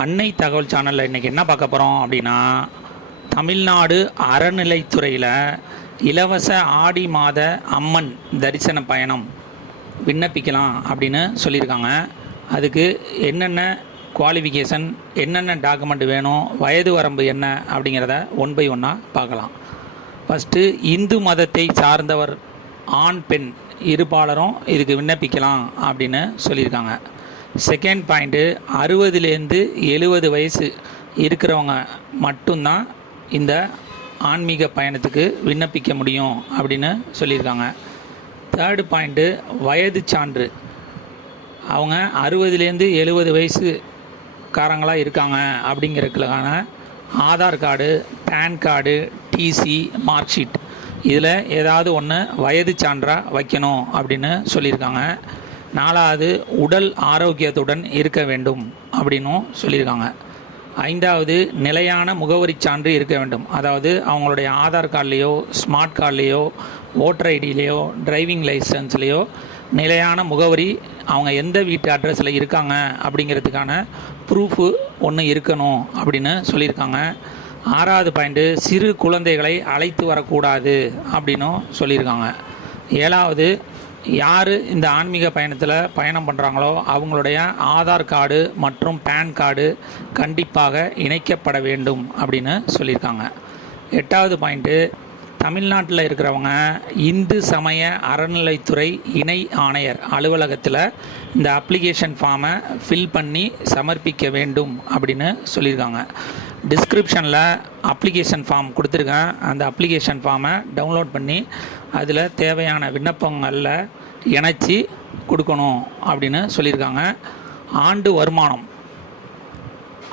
அன்னை தகவல் சேனலில் இன்றைக்கி என்ன பார்க்க போகிறோம் அப்படின்னா, தமிழ்நாடு அறநிலைத்துறையில் இலவச ஆடி மாத அம்மன் தரிசன பயணம் விண்ணப்பிக்கலாம் அப்படின்னு சொல்லியிருக்காங்க. அதுக்கு என்னென்ன குவாலிஃபிகேஷன், என்னென்ன டாக்குமெண்ட் வேணும், வயது வரம்பு என்ன அப்படிங்கிறத ஒன் பை ஒன்னாக பார்க்கலாம். ஃபஸ்ட்டு, இந்து மதத்தை சார்ந்தவர் ஆண் பெண் இருபாலரும் இதுக்கு விண்ணப்பிக்கலாம் அப்படின்னு சொல்லியிருக்காங்க. செகண்ட் பாயிண்ட்டு, 60லேருந்து 70 வயசு இருக்கிறவங்க மட்டும்தான் இந்த ஆன்மீக பயணத்துக்கு விண்ணப்பிக்க முடியும் அப்படின்னு சொல்லியிருக்காங்க. தேர்டு பாயிண்ட்டு, வயது சான்று. அவங்க 60லேருந்து 70 வயசுக்காரங்களாக இருக்காங்க அப்படிங்கிறதுக்கான Aadhaar card, PAN card, TC, mark sheet இதில் ஏதாவது ஒன்று வயது சான்றாக வைக்கணும் அப்படின்னு சொல்லியிருக்காங்க. 4வது, உடல் ஆரோக்கியத்துடன் இருக்க வேண்டும் அப்படின்னும் சொல்லியிருக்காங்க. 5வது, நிலையான முகவரி சான்று இருக்க வேண்டும். அதாவது அவங்களுடைய ஆதார் கார்டுலேயோ, ஸ்மார்ட் கார்டுலேயோ, ஓட்டர் ஐடியிலையோ, டிரைவிங் லைசன்ஸ்லேயோ நிலையான முகவரி, அவங்க எந்த வீட்டு அட்ரஸில் இருக்காங்க அப்படிங்கிறதுக்கான ப்ரூஃபு ஒன்று இருக்கணும் அப்படின்னு சொல்லியிருக்காங்க. 6வது பாயிண்ட்டு, சிறு குழந்தைகளை அழைத்து வரக்கூடாது அப்படின்னும் சொல்லியிருக்காங்க. 7வது, யார் இந்த ஆன்மீக பயணத்தில் பயணம் பண்ணுறாங்களோ அவங்களுடைய ஆதார் கார்டு மற்றும் பேன் கார்டு கண்டிப்பாக இணைக்கப்பட வேண்டும் அப்படின்னு சொல்லியிருக்காங்க. 8வது பாயிண்ட்டு, தமிழ்நாட்டில் இருக்கிறவங்க இந்து சமய அறநிலைத்துறை இணை ஆணையர் அலுவலகத்தில் இந்த அப்ளிகேஷன் ஃபார்மை ஃபில் பண்ணி சமர்ப்பிக்க வேண்டும் அப்படின்னு சொல்லியிருக்காங்க. டிஸ்கிரிப்ஷனில் அப்ளிகேஷன் ஃபார்ம் கொடுத்துருக்கேன். அந்த அப்ளிகேஷன் ஃபார்மை டவுன்லோட் பண்ணி அதில் தேவையான விண்ணப்பங்களில் இணைச்சி கொடுக்கணும் அப்படின்னு சொல்லியிருக்காங்க. ஆண்டு வருமானம்,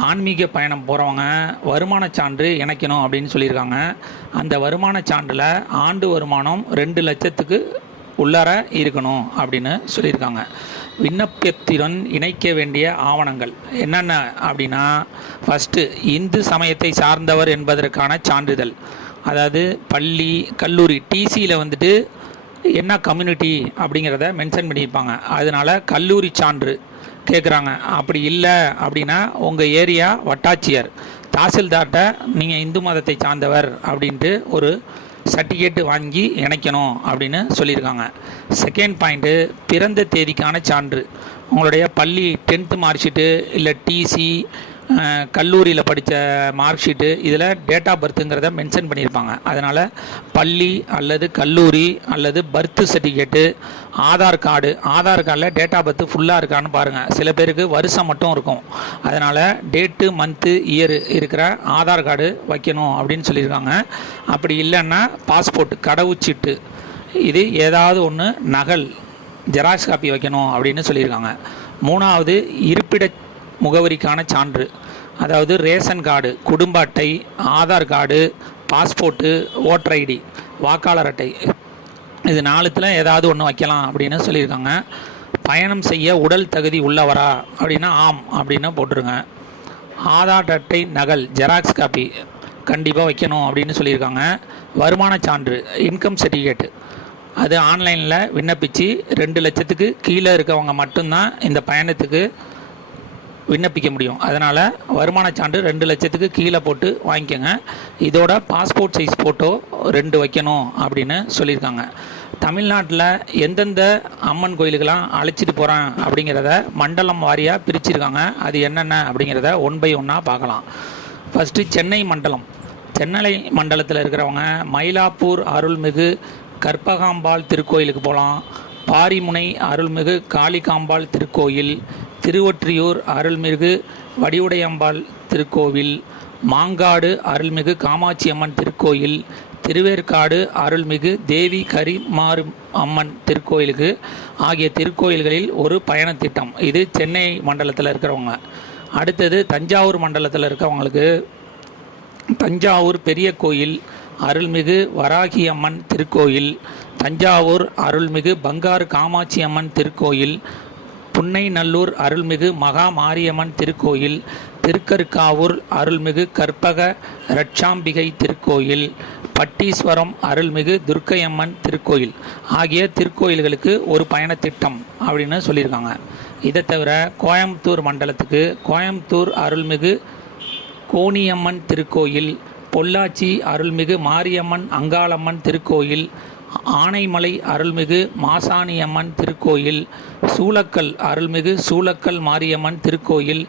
ஆன்மீக பயணம் போகிறவங்க வருமான சான்று இணைக்கணும் அப்படின்னு சொல்லியிருக்காங்க. அந்த வருமான சான்றில் ஆண்டு வருமானம் 2 லட்சத்துக்கு உள்ளார இருக்கணும் அப்படின்னு சொல்லியிருக்காங்க. விண்ணப்பத்துடன் இணைக்க வேண்டிய ஆவணங்கள் என்னென்ன அப்படின்னா, ஃபஸ்ட்டு, இந்து சமயத்தை சார்ந்தவர் என்பதற்கான சான்றிதழ். அதாவது பள்ளி, கல்லூரி, டிசியில் வந்துட்டு என்ன கம்யூனிட்டி அப்படிங்கிறத மென்ஷன் பண்ணியிருப்பாங்க. அதனால் கல்லூரி சான்று கேட்குறாங்க. அப்படி இல்லை அப்படின்னா உங்கள் ஏரியா வட்டாட்சியர், தாசில்தார்கிட்ட நீங்கள் இந்து மதத்தை சார்ந்தவர் அப்படின்ட்டு ஒரு சர்டிஃபிகேட்டு வாங்கி இணைக்கணும் அப்படின்னு சொல்லியிருக்காங்க. செகண்ட் பாயிண்ட்டு, பிறந்த தேதிக்கான சான்று. உங்களுடைய பள்ளி 10th மார்க் ஷீட்டு இல்லை டிசி, கல்லூரியில் படித்த மார்க் ஷீட்டு இதில் டேட் ஆஃப் பர்த்துங்கிறத மென்ஷன் பண்ணியிருப்பாங்க. அதனால் பள்ளி அல்லது கல்லூரி அல்லது பர்த் சர்டிஃபிகேட்டு, ஆதார் கார்டில் டேட் ஆஃப் பர்த் ஃபுல்லாக இருக்கான்னு பாருங்கள். சில பேருக்கு வருஷம் மட்டும் இருக்கும். அதனால் டேட்டு, மந்த்து, இயர் இருக்கிற ஆதார் கார்டு வைக்கணும் அப்படின்னு சொல்லியிருக்காங்க. அப்படி இல்லைன்னா பாஸ்போர்ட், கடவுச்சீட்டு இது ஏதாவது ஒன்று நகல், ஜெராக்ஸ் காப்பி வைக்கணும் அப்படின்னு சொல்லியிருக்காங்க. 3வது, இருப்பிட முகவரிக்கான சான்று. அதாவது ரேஷன் கார்டு, குடும்ப அட்டை, Aadhaar card, passport, voter ID, வாக்காளர் அட்டை இது 4த்தில் ஏதாவது ஒன்று வைக்கலாம் அப்படின்னு சொல்லியிருக்காங்க. பயணம் செய்ய உடல் தகுதி உள்ளவரா அப்படின்னா ஆம் அப்படின்னு போட்டுருங்க. ஆதார் அட்டை நகல், ஜெராக்ஸ் காப்பி கண்டிப்பாக வைக்கணும் அப்படின்னு சொல்லியிருக்காங்க. வருமான சான்று, இன்கம் சர்டிஃபிகேட் அது ஆன்லைனில் விண்ணப்பித்து 2 லட்சத்துக்கு கீழே இருக்கவங்க மட்டும்தான் இந்த பயணத்துக்கு விண்ணப்பிக்க முடியும். அதனால் வருமான சான்று 2 லட்சத்துக்கு கீழே போட்டு வாங்கிக்கோங்க. இதோட பாஸ்போர்ட் சைஸ் ஃபோட்டோ 2 வைக்கணும் அப்படின்னு சொல்லியிருக்காங்க. தமிழ்நாட்டில் எந்தெந்த அம்மன் கோயிலுக்கெல்லாம் அழைச்சிட்டு போகிறேன் அப்படிங்கிறத மண்டலம் வாரியாக பிரிச்சிருக்காங்க. அது என்னென்ன அப்படிங்கிறத ஒன் பை ஒன்னாக பார்க்கலாம். ஃபஸ்ட்டு, சென்னை மண்டலம். சென்னை மண்டலத்தில் இருக்கிறவங்க மயிலாப்பூர் அருள்மிகு கற்பகாம்பாள் திருக்கோயிலுக்கு போகலாம். பாரிமுனை அருள்மிகு காளிகாம்பாள் திருக்கோயில், திருவொற்றியூர் அருள்மிகு வடிவுடையம்பாள் திருக்கோவில், மாங்காடு அருள்மிகு காமாட்சி அம்மன் திருக்கோயில், திருவேற்காடு அருள்மிகு தேவி கரிமாறு அம்மன் திருக்கோயிலுக்கு ஆகிய திருக்கோயில்களில் ஒரு பயண திட்டம். இது சென்னை மண்டலத்தில் இருக்கிறவங்க. அடுத்தது, தஞ்சாவூர் மண்டலத்தில் இருக்கிறவங்களுக்கு தஞ்சாவூர் பெரிய கோயில் அருள்மிகு வராகி அம்மன் திருக்கோயில், தஞ்சாவூர் அருள்மிகு பங்காரு காமாட்சி அம்மன் திருக்கோயில், புன்னைநல்லூர் அருள்மிகு மகா மாரியம்மன் திருக்கோயில், திருக்கருக்காவூர் அருள்மிகு கற்பக ரட்சாம்பிகை திருக்கோயில், பட்டீஸ்வரம் அருள்மிகு துர்க்கையம்மன் திருக்கோயில் ஆகிய திருக்கோயில்களுக்கு ஒரு பயணத்திட்டம் அப்படின்னு சொல்லியிருக்காங்க. இதை தவிர கோயம்புத்தூர் மண்டலத்துக்கு கோயம்புத்தூர் அருள்மிகு கோணியம்மன் திருக்கோயில், பொள்ளாச்சி அருள்மிகு மாரியம்மன் அங்காளம்மன் திருக்கோயில், ஆனைமலை அருள்மிகு மாசாணியம்மன் திருக்கோயில், சூலக்கல் அருள்மிகு சூலக்கல் மாரியம்மன் திருக்கோயில்,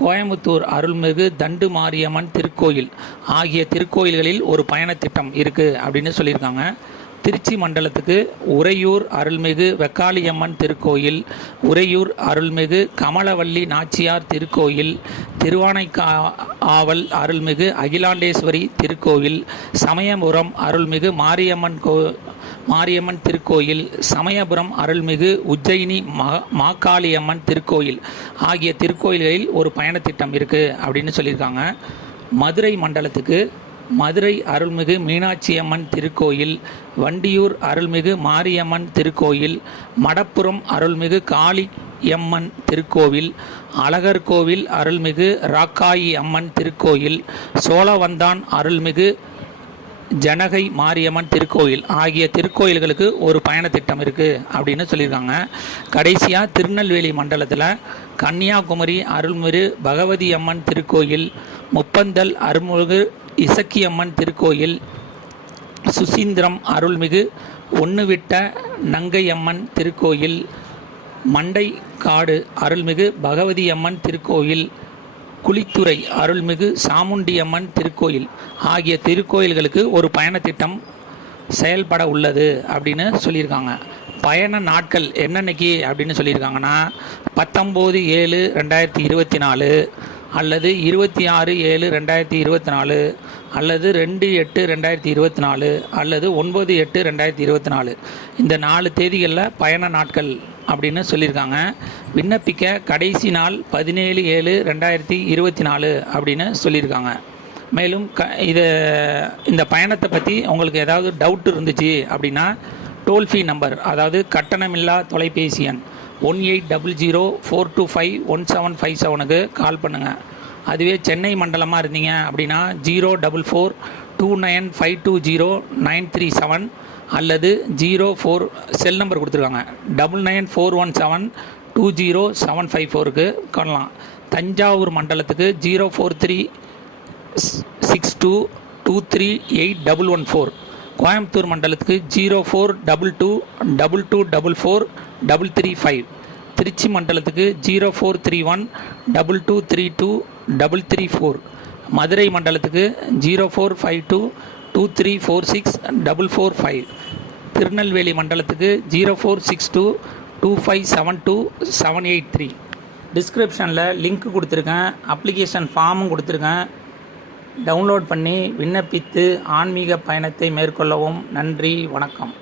கோயம்புத்தூர் அருள்மிகு தண்டு மாரியம்மன் திருக்கோயில் ஆகிய திருக்கோயில்களில் ஒரு பயணத் திட்டம் இருக்குது அப்படின்னு சொல்லியிருக்காங்க. திருச்சி மண்டலத்துக்கு உறையூர் அருள்மிகு வெக்காளியம்மன் திருக்கோயில், உறையூர் அருள்மிகு கமலவல்லி நாச்சியார் திருக்கோயில், திருவானைக்காவல் அருள்மிகு அகிலாண்டேஸ்வரி திருக்கோயில், சமயபுரம் அருள்மிகு மாரியம்மன் திருக்கோயில், சமயபுரம் அருள்மிகு உஜ்ஜயினி மாகாளியம்மன் திருக்கோயில் ஆகிய திருக்கோயில்களில் ஒரு பயணத் திட்டம் இருக்குது அப்படின்னு சொல்லியிருக்காங்க. மதுரை மண்டலத்துக்கு மதுரை அருள்மிகு மீனாட்சியம்மன் திருக்கோயில், வண்டியூர் அருள்மிகு மாரியம்மன் திருக்கோயில், மடப்புரம் அருள்மிகு காளியம்மன் திருக்கோவில், அழகர்கோவில் அருள்மிகு ராக்காயி அம்மன் திருக்கோயில், சோழவந்தான் அருள்மிகு ஜனகை மாரியம்மன் திருக்கோயில் ஆகிய திருக்கோயில்களுக்கு ஒரு பயணத் திட்டம் இருக்குது அப்படின்னு சொல்லியிருக்காங்க. கடைசியாக திருநெல்வேலி மண்டலத்தில் கன்னியாகுமரி அருள்மிகு பகவதி அம்மன் திருக்கோயில், முப்பந்தல் அருள்மிகு இசக்கியம்மன் திருக்கோயில், சுசீந்திரம் அருள்மிகு ஒன்றுவிட்ட நங்கையம்மன் திருக்கோயில், மண்டைக்காடு அருள்மிகு பகவதி அம்மன் திருக்கோயில், குளித்துறை அருள்மிகு சாமுண்டியம்மன் திருக்கோயில் ஆகிய திருக்கோயில்களுக்கு ஒரு பயணத் திட்டம் செயல்பட உள்ளது அப்படின்னு சொல்லியிருக்காங்க. பயண நாட்கள் என்னன்னைக்கு அப்படின்னு சொல்லியிருக்காங்கன்னா 19/7/2024 அல்லது 26/7/2024 அல்லது 2/8/2024 அல்லது 9/8/2024 இந்த 4 தேதிகளில் பயண நாட்கள் அப்படின்னு சொல்லியிருக்காங்க. விண்ணப்பிக்க கடைசி நாள் 17/7/2024 அப்படின்னு சொல்லியிருக்காங்க. மேலும் இந்த பயணத்தை பற்றி உங்களுக்கு ஏதாவது டவுட் இருந்துச்சு அப்படின்னா டோல் ஃப்ரீ நம்பர், அதாவது கட்டணமில்லா தொலைபேசி எண் 1800-425-1757க்கு கால் பண்ணுங்கள். அதுவே சென்னை மண்டலமாக இருந்தீங்க அப்படின்னா 04429520937 அல்லது 04 செல் நம்பர் கொடுத்துருக்காங்க 9941720754க்கு காணலாம். தஞ்சாவூர் மண்டலத்துக்கு 0436223814, கோயம்புத்தூர் மண்டலத்துக்கு 0422224435, திருச்சி மண்டலத்துக்கு 0431223234, மதுரை மண்டலத்துக்கு 0452234645, திருநெல்வேலி மண்டலத்துக்கு 046225727783. டிஸ்கிரிப்ஷனில் லிங்க் கொடுத்துருக்கேன், அப்ளிகேஷன் ஃபார்மும் கொடுத்துருக்கேன். டவுன்லோட் பண்ணி விண்ணப்பித்து ஆன்மீக பயணத்தை மேற்கொள்ளவும். நன்றி, வணக்கம்.